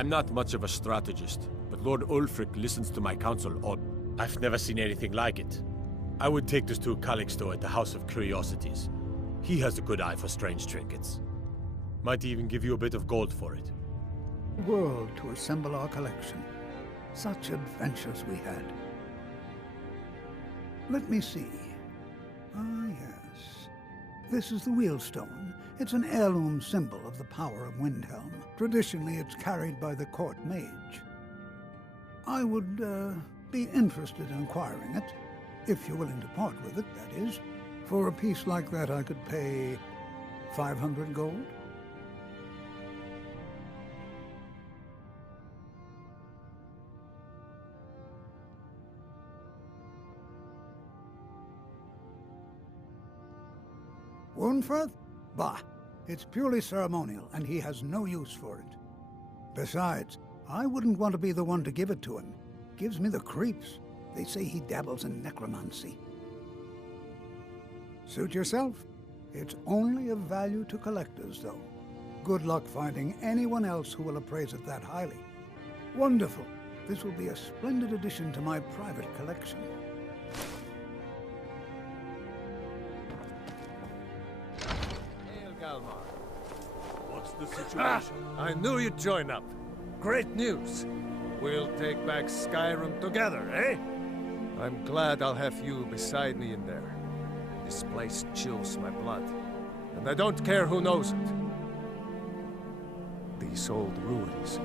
I'm not much of a strategist, but Lord Ulfric listens to my counsel all. I've never seen anything like it. I would take this to Calixto at the House of Curiosities. He has a good eye for strange trinkets. Might even give you a bit of gold for it. World to assemble our collection. Such adventures we had. Let me see. Ah, yes. This is the Wheelstone. It's an heirloom symbol of the power of Windhelm. Traditionally, it's carried by the court mage. I would, be interested in acquiring it. If you're willing to part with it, that is. For a piece like that, I could pay 500 gold. Wurnfirth? Bah! It's purely ceremonial, and he has no use for it. Besides, I wouldn't want to be the one to give it to him. Gives me the creeps. They say he dabbles in necromancy. Suit yourself. It's only of value to collectors, though. Good luck finding anyone else who will appraise it that highly. Wonderful. This will be a splendid addition to my private collection. What's the situation? I knew you'd join up. Great news. We'll take back Skyrim together, eh? I'm glad I'll have you beside me in there. This place chills my blood, and I don't care who knows it. These old ruins.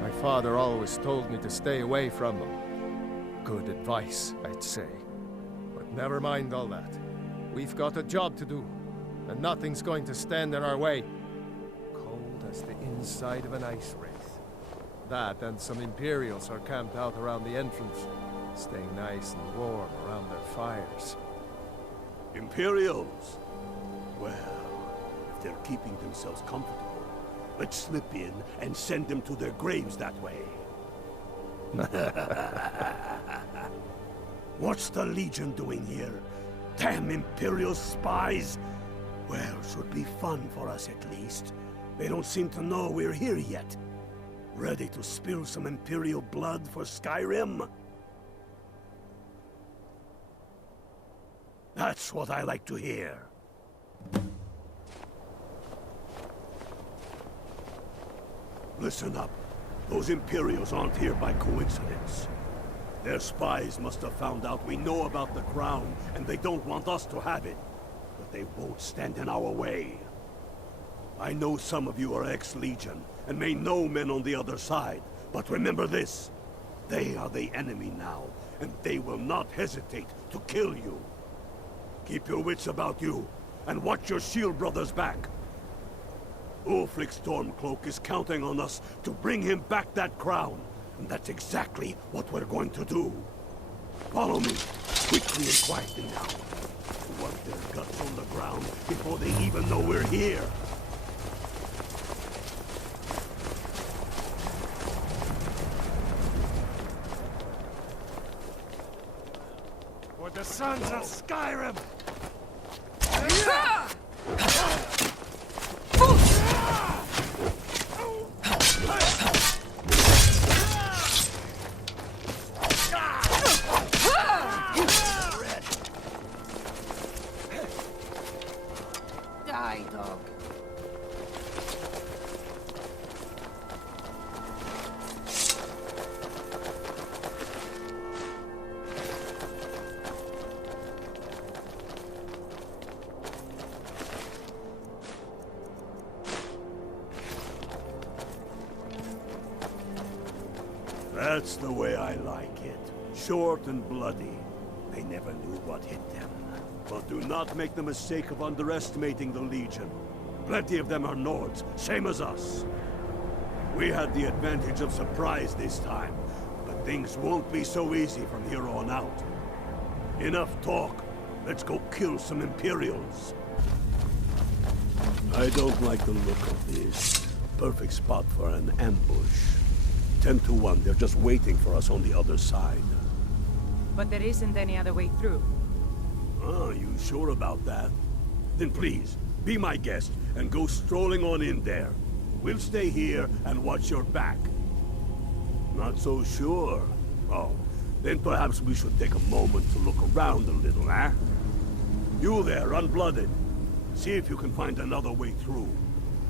My father always told me to stay away from them. Good advice, I'd say. But never mind all that. We've got a job to do, and nothing's going to stand in our way. Cold as the inside of an ice wraith. That and some Imperials are camped out around the entrance, staying nice and warm around their fires. Imperials? Well, if they're keeping themselves comfortable, let's slip in and send them to their graves that way. What's the Legion doing here? Damn Imperial spies! Well, should be fun for us at least. They don't seem to know we're here yet. Ready to spill some Imperial blood for Skyrim? That's what I like to hear. Listen up. Those Imperials aren't here by coincidence. Their spies must have found out we know about the crown, and they don't want us to have it. But they won't stand in our way. I know some of you are ex-Legion, and may know men on the other side. But remember this. They are the enemy now, and they will not hesitate to kill you. Keep your wits about you, and watch your shield brothers back. Ulfric Stormcloak is counting on us to bring him back that crown, and that's exactly what we're going to do. Follow me, quickly and quietly now. Wipe their guts on the ground before they even know we're here. For the sons of Skyrim! Die, dog. That's the way I like it. Short and bloody. They never knew what hit them. But do not make the mistake of underestimating the Legion. Plenty of them are Nords, same as us. We had the advantage of surprise this time, but things won't be so easy from here on out. Enough talk. Let's go kill some Imperials. I don't like the look of this. Perfect spot for an ambush. 10 to 1, they're just waiting for us on the other side. But there isn't any other way through. Oh, you sure about that? Then please, be my guest and go strolling on in there. We'll stay here and watch your back. Not so sure. Oh, then perhaps we should take a moment to look around a little, eh? You there, Unblooded. See if you can find another way through.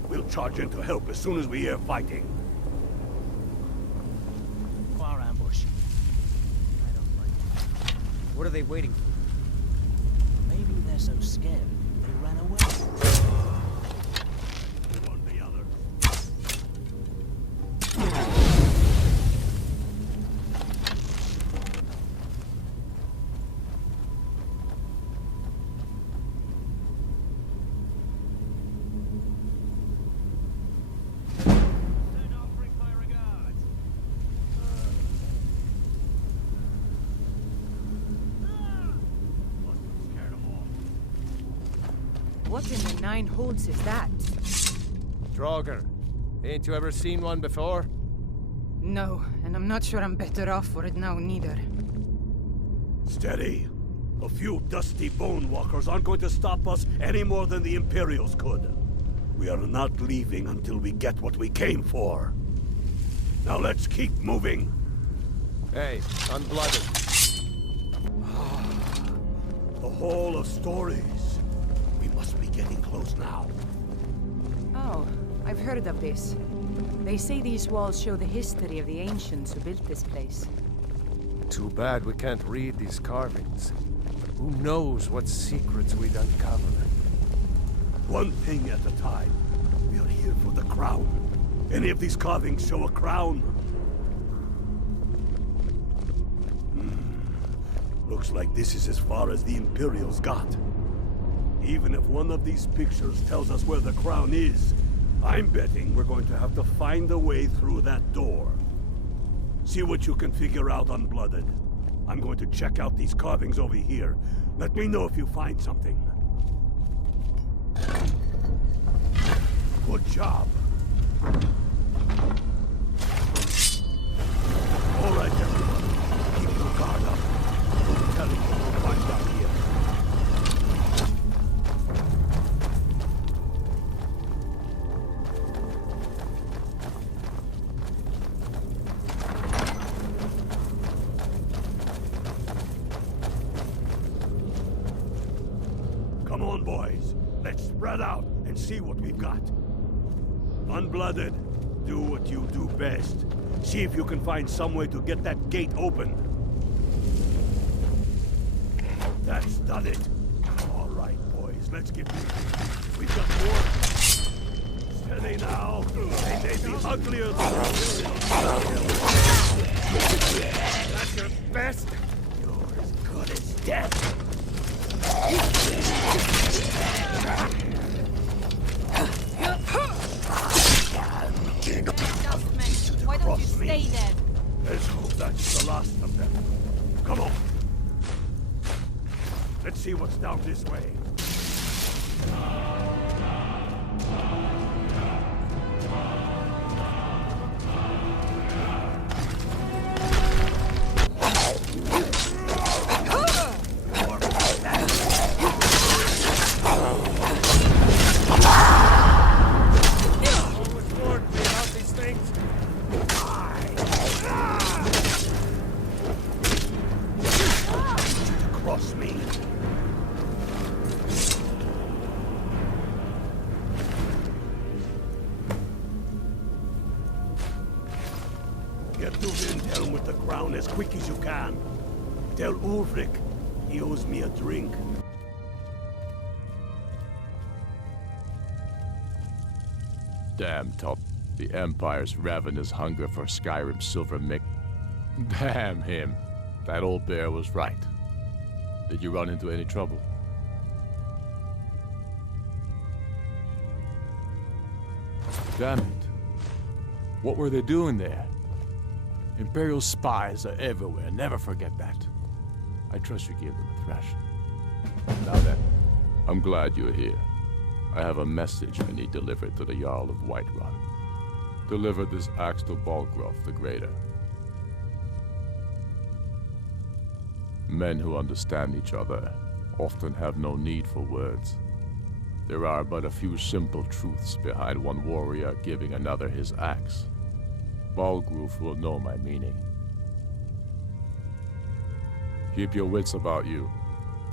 We'll charge in to help as soon as we hear fighting. Far ambush. I don't like it. What are they waiting for? Maybe they're so scared they ran away. One the other. What in the nine holes is that? Draugr. Ain't you ever seen one before? No, and I'm not sure I'm better off for it now, neither. Steady. A few dusty bone walkers aren't going to stop us any more than the Imperials could. We are not leaving until we get what we came for. Now let's keep moving. Hey, Unblooded. A hall of stories. We must be getting close now. Oh, I've heard of this. They say these walls show the history of the ancients who built this place. Too bad we can't read these carvings. Who knows what secrets we'd uncover? One thing at a time. We are here for the crown. Any of these carvings show a crown? Looks like this is as far as the Imperials got. Even if one of these pictures tells us where the crown is, I'm betting we're going to have to find a way through that door. See what you can figure out, Unblooded. I'm going to check out these carvings over here. Let me know if you find something. Good job. All right, everyone. Keep your guard up. Don't tell me what we'll find out here. Come on, boys. Let's spread out and see what we've got. Unblooded, do what you do best. See if you can find some way to get that gate open. That's done it. All right, boys, let's get moving. We've got more. Steady now. They may be uglier than that's your best. You're as good as dead. Why don't you stay there? Let's hope that's the last of them. Come on. Let's see what's down this way. Get to Windhelm with the crown as quick as you can. Tell Ulfric he owes me a drink. Damn, Top. The Empire's ravenous hunger for Skyrim silver make... Damn him. That old bear was right. Did you run into any trouble? Damn it. What were they doing there? Imperial spies are everywhere. Never forget that. I trust you gave them a thrashing. Now then, I'm glad you're here. I have a message I need delivered to the Jarl of Whiterun. Deliver this axe to Balgruuf the Greater. Men who understand each other often have no need for words. There are but a few simple truths behind one warrior giving another his axe. Balgruf will know my meaning. Keep your wits about you.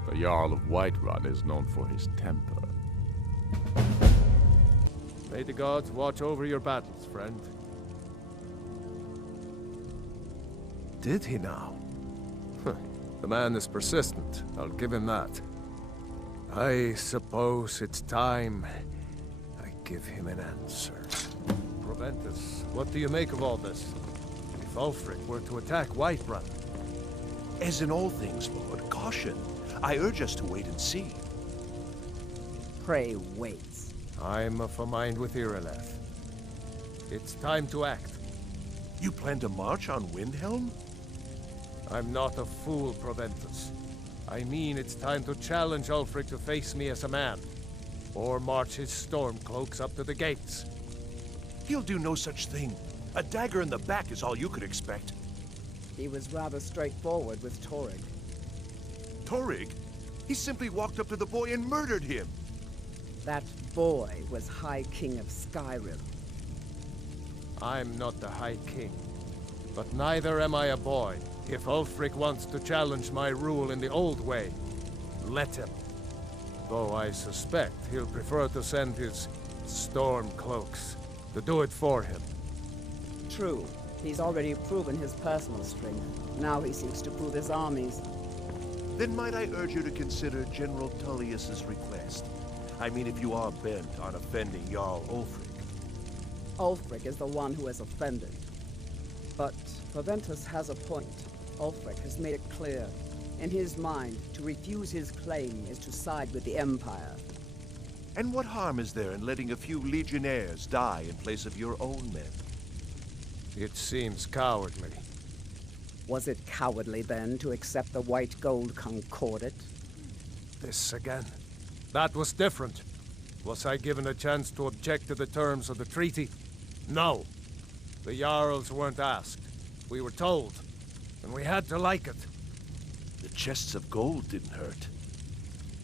The Jarl of Whiterun is known for his temper. May the gods watch over your battles, friend. Did he now? The man is persistent, I'll give him that. I suppose it's time I give him an answer. Proventus, what do you make of all this? If Ulfric were to attack Whiterun? As in all things, Lord, caution. I urge us to wait and see. Pray wait. I'm of a mind with Irileth. It's time to act. You plan to march on Windhelm? I'm not a fool, Proventus. I mean it's time to challenge Ulfric to face me as a man. Or march his stormcloaks up to the gates. He'll do no such thing. A dagger in the back is all you could expect. He was rather straightforward with Torrig. Torrig? He simply walked up to the boy and murdered him. That boy was High King of Skyrim. I'm not the High King. But neither am I a boy. If Ulfric wants to challenge my rule in the old way, let him. Though I suspect he'll prefer to send his stormcloaks to do it for him. True. He's already proven his personal strength. Now he seeks to prove his armies. Then might I urge you to consider General Tullius's request? I mean, if you are bent on offending Jarl Ulfric. Ulfric is the one who has offended. But Proventus has a point. Ulfric has made it clear. In his mind, to refuse his claim is to side with the Empire. And what harm is there in letting a few legionnaires die in place of your own men? It seems cowardly. Was it cowardly then to accept the white gold concordat? This again. That was different. Was I given a chance to object to the terms of the treaty? No. The Jarls weren't asked. We were told. And we had to like it. The chests of gold didn't hurt.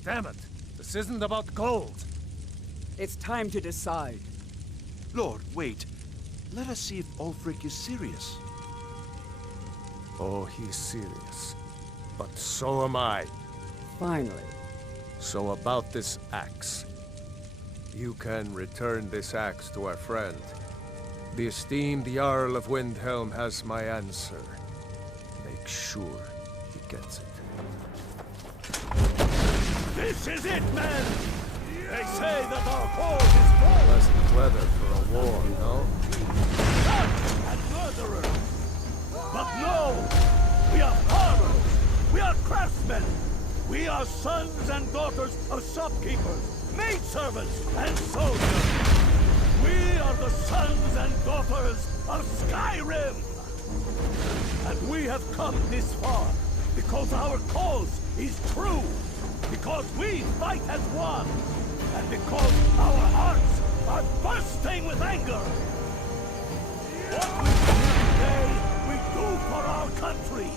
Damn it! This isn't about gold! It's time to decide. Lord, wait. Let us see if Ulfric is serious. Oh, he's serious. But so am I. Finally. So about this axe. You can return this axe to our friend. The esteemed Jarl of Windhelm has my answer. Make sure he gets it. This is it, men! They say that our foe is full! Pleasant weather for a war, no? And murderers! But no! We are farmers! We are craftsmen! We are sons and daughters of shopkeepers, maidservants, and soldiers! We are the sons and daughters of Skyrim! And we have come this far because our cause is true! Because we fight as one! And because our hearts are bursting with anger! What we do today, we do for our country!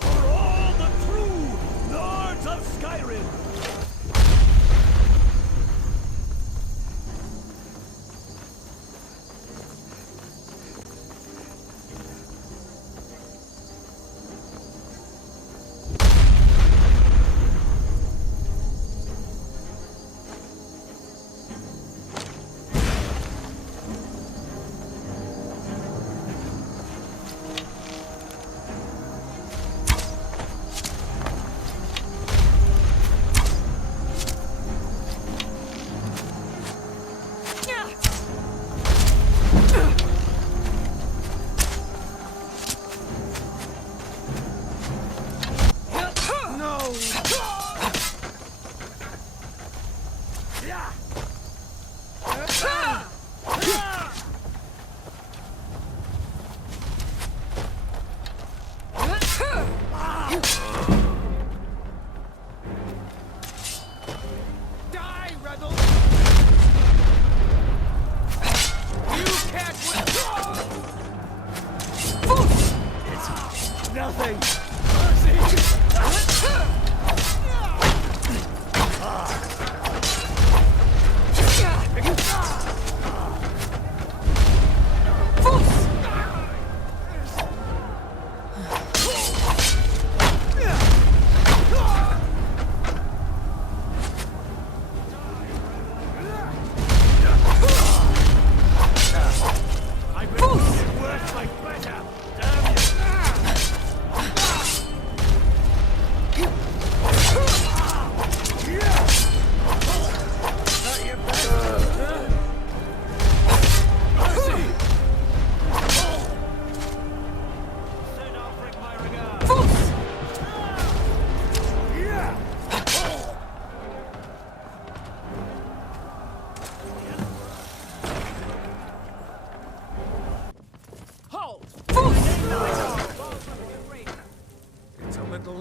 For all the true Lords of Skyrim!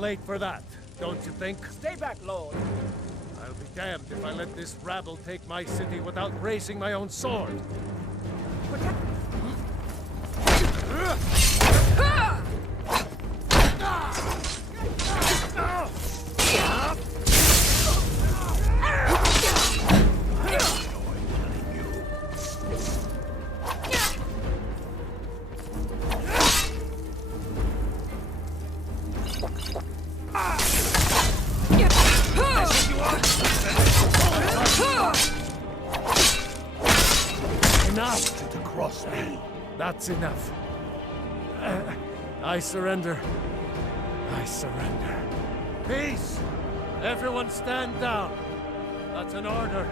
late for that, don't you think? Stay back, Lord. I'll be damned if I let this rabble take my city without raising my own sword. Enough! To cross me. That's enough. I surrender. I surrender. Peace! Everyone stand down. That's an order.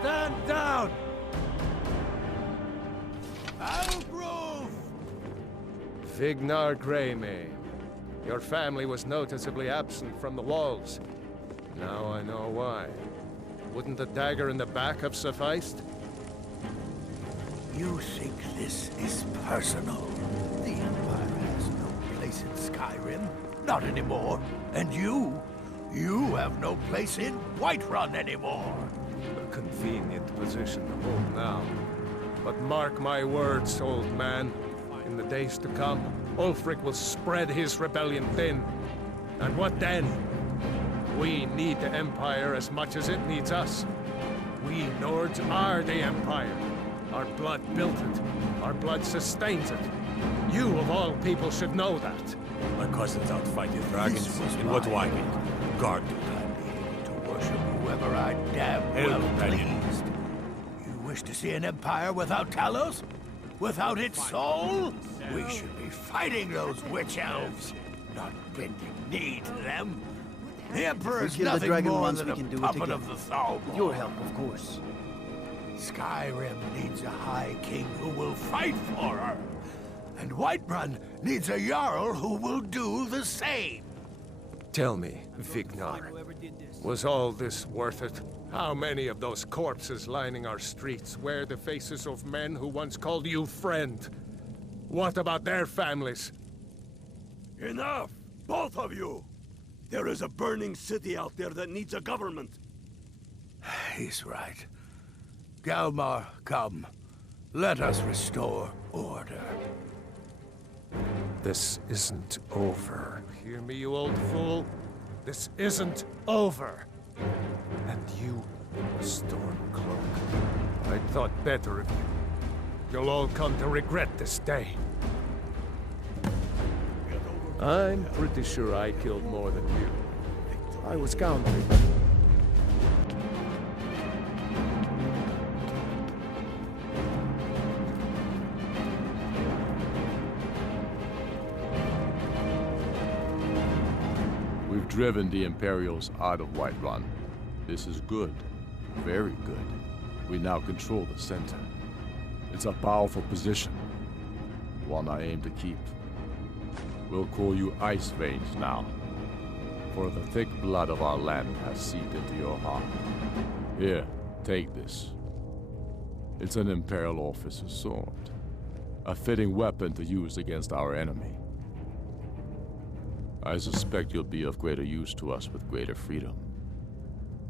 Stand down! Algrove! Vignar Greymane. Your family was noticeably absent from the walls. Now I know why. Wouldn't the dagger in the back have sufficed? You think this is personal? The Empire has no place in Skyrim. Not anymore. And you have no place in Whiterun anymore. A convenient position to hold now. But mark my words, old man. In the days to come, Ulfric will spread his rebellion thin. And what then? We need the Empire as much as it needs us. We Nords are the Empire. Our blood built it. Our blood sustains it. You, of all people, should know that. My cousin's out fighting dragons in Woodwagon. Guard to I'd be able to worship whoever I damn well pleased. You wish to see an empire without Talos? Without its soul? We should be fighting those witch elves, not bending knee to them. The Emperor's Kill the nothing dragon more once, than we a can do it puppet again. of the Thalmor. With your help, of course. Skyrim needs a High King who will fight for her. And Whiterun needs a Jarl who will do the same. Tell me, Vignar, was all this worth it? How many of those corpses lining our streets wear the faces of men who once called you friend? What about their families? Enough! Both of you! There is a burning city out there that needs a government. He's right. Galmar, come. Let us restore order. This isn't over. Hear me, you old fool? This isn't over. And you, Stormcloak, I thought better of you. You'll all come to regret this day. I'm pretty sure I killed more than you. I was counting. We've driven the Imperials out of Whiterun. This is good. Very good. We now control the center. It's a powerful position. One I aim to keep. We'll call you Ice Veins now. For the thick blood of our land has seeped into your heart. Here, take this. It's an Imperial officer's sword. A fitting weapon to use against our enemy. I suspect you'll be of greater use to us with greater freedom.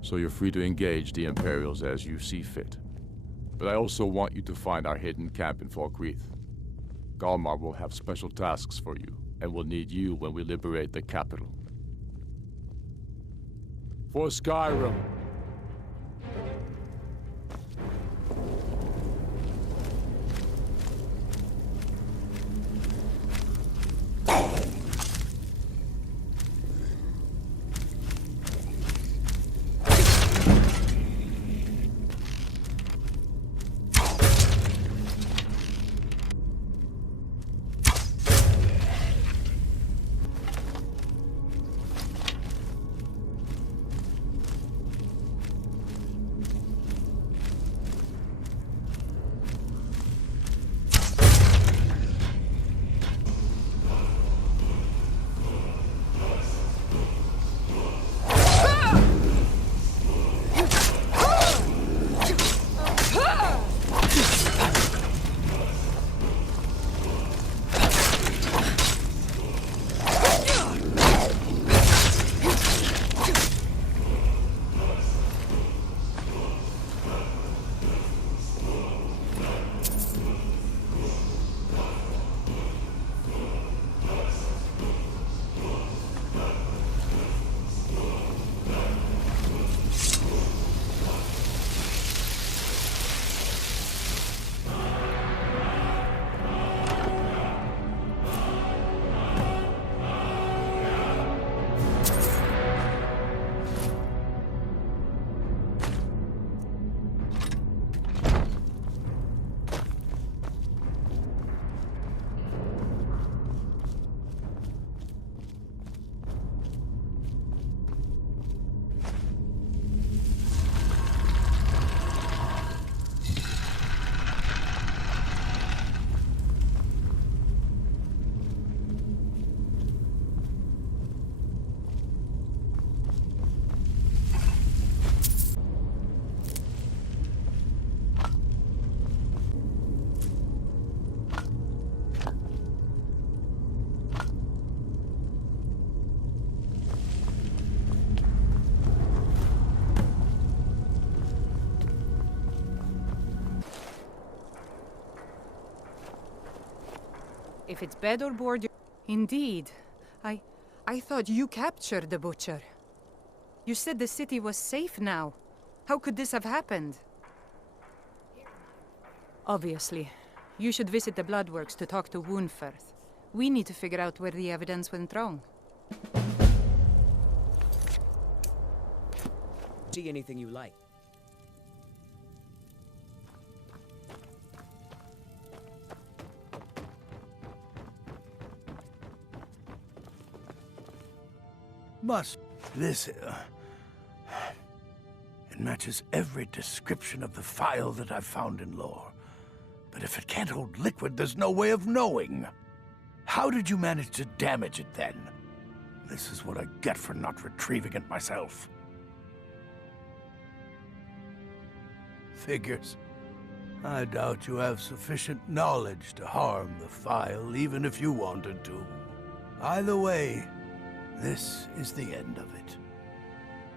So you're free to engage the Imperials as you see fit. But I also want you to find our hidden camp in Falkreath. Galmar will have special tasks for you, and will need you when we liberate the capital. For Skyrim! If it's bed or board, Indeed. I thought you captured the butcher. You said the city was safe now. How could this have happened? Obviously. You should visit the Bloodworks to talk to Woundfirth. We need to figure out where the evidence went wrong. See anything you like. This, it matches every description of the file that I've found in lore. But if it can't hold liquid, there's no way of knowing. How did you manage to damage it then? This is what I get for not retrieving it myself. Figures. I doubt you have sufficient knowledge to harm the file, even if you wanted to. Either way, this is the end of it.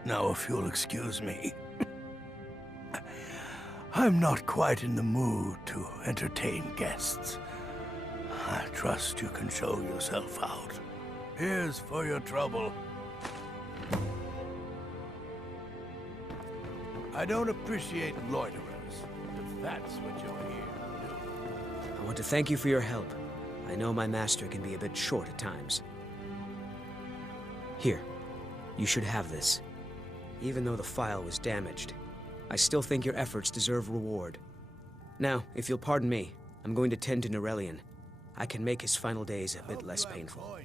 Now, if you'll excuse me, I'm not quite in the mood to entertain guests. I trust you can show yourself out. Here's for your trouble. I don't appreciate loiterers, if that's what you're here to do. I want to thank you for your help. I know my master can be a bit short at times. Here, you should have this. Even though the file was damaged, I still think your efforts deserve reward. Now, if you'll pardon me, I'm going to tend to Norellian. I can make his final days a bit less painful.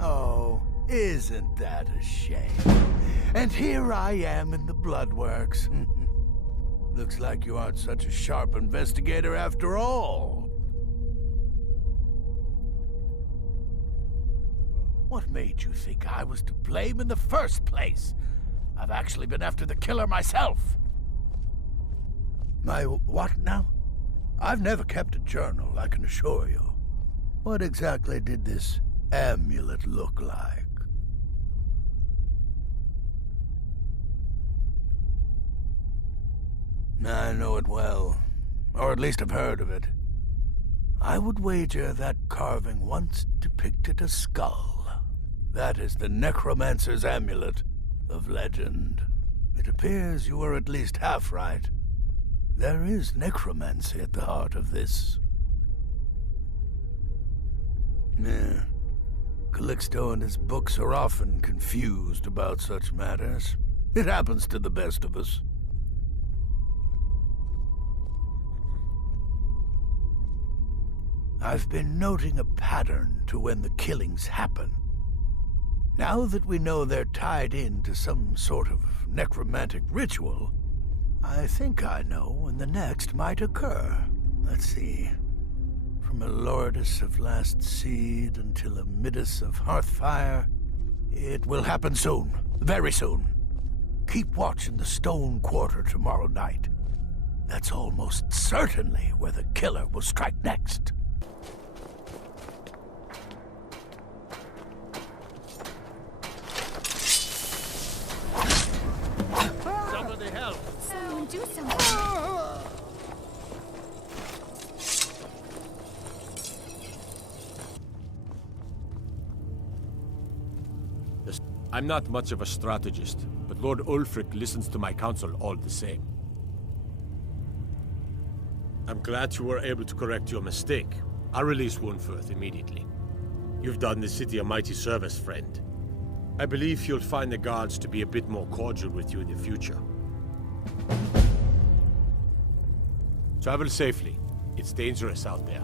Oh, isn't that a shame? And here I am in the Bloodworks. Looks like you aren't such a sharp investigator after all. What made you think I was to blame in the first place? I've actually been after the killer myself. My what now? I've never kept a journal, I can assure you. What exactly did this amulet look like? I know it well, or at least I've heard of it. I would wager that carving once depicted a skull. That is the necromancer's amulet of legend. It appears you were at least half right. There is necromancy at the heart of this. Yeah. Calixto and his books are often confused about such matters. It happens to the best of us. I've been noting a pattern to when the killings happen. Now that we know they're tied into some sort of necromantic ritual, I think I know when the next might occur. Let's see. From a Lordus of Last Seed until a Midas of Hearthfire, it will happen soon. Very soon. Keep watch in the Stone Quarter tomorrow night. That's almost certainly where the killer will strike next. Do something. I'm not much of a strategist, but Lord Ulfric listens to my counsel all the same. I'm glad you were able to correct your mistake. I'll release Woundfirth immediately. You've done the city a mighty service, friend. I believe you'll find the guards to be a bit more cordial with you in the future. Travel safely. It's dangerous out there.